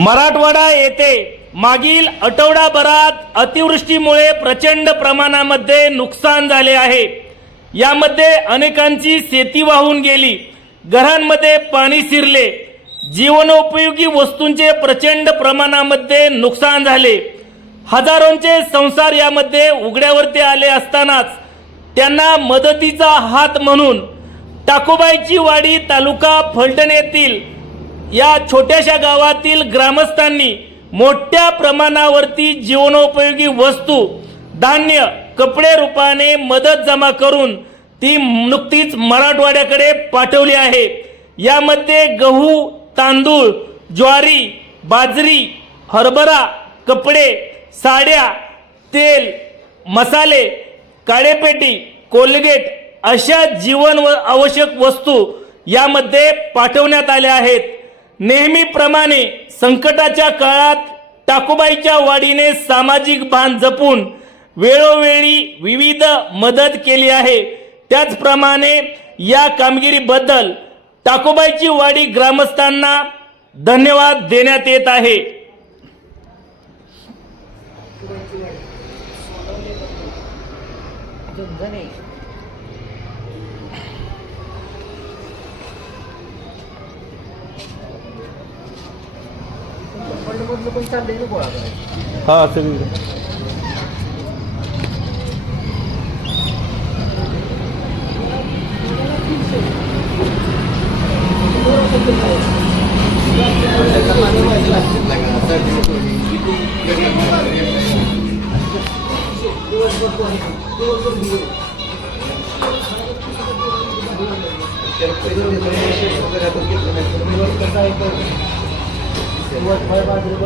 मराठवाडा येथे मागील आठवडाभरात अतिवृष्टीमुळे प्रचंड प्रमाणामध्ये नुकसान झाले आहे. यामध्ये अनेकांची शेती वाहून गेली. घरांमध्ये पाणी शिरले. जीवनोपयोगी वस्तूंचे प्रचंड प्रमाणामध्ये नुकसान झाले. हजारोंचे संसार यामध्ये उघड्यावरती आले असतानाच त्यांना मदतीचा हात म्हणून टाकोबाईची वाडी तालुका फलटण येथील या छोट्याशा गावातील ग्रामस्थांनी मोठ्या प्रमाणावरती जीवनोपयोगी वस्तू धान्य कपडे रूपाने मदत जमा करून ती नुकतीच मराठवाड्याकडे पाठवली आहे. यामध्ये गहू तांदूळ ज्वारी बाजरी हरभरा कपडे साड्या तेल मसाले काळेपेटी कोलगेट अशा जीवन व आवश्यक वस्तू यामध्ये पाठवण्यात आल्या आहेत. नेहमीप्रमाणे संकटाच्या काळात टाकोबाईच्या वाडीने सामाजिक भान जपून वेळोवेळी विविध मदत केली आहे. त्याचप्रमाणे या कामगिरीबद्दल टाकोबाईची वाडी ग्रामस्थांना धन्यवाद देण्यात येत आहे. झुंझणे पण चाललंय ना गोळा करायचं. हा सगळी कसं आहे तर 我开发这个。